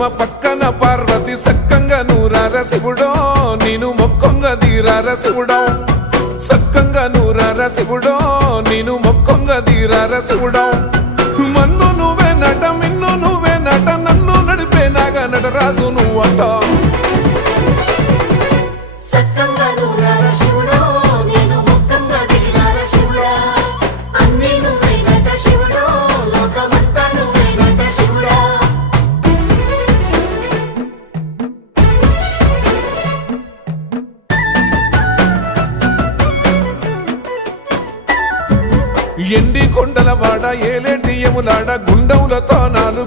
పద్మ పక్కన పార్వతి సక్కంగా నూరార శివుడో నేను మొక్కొంగ దీరార శివుడో సక్కంగా నూరార శివుడో నేను మొక్కొంగ దీరార శివుడో మన్ను నువ్వే నట మిన్ను నువ్వే నట నన్ను నడిపే నాగా నటరాజు నువ్వంట ఎండి కొండల వాడ ఏలేటి యములాడ గుండములతో నాలుగు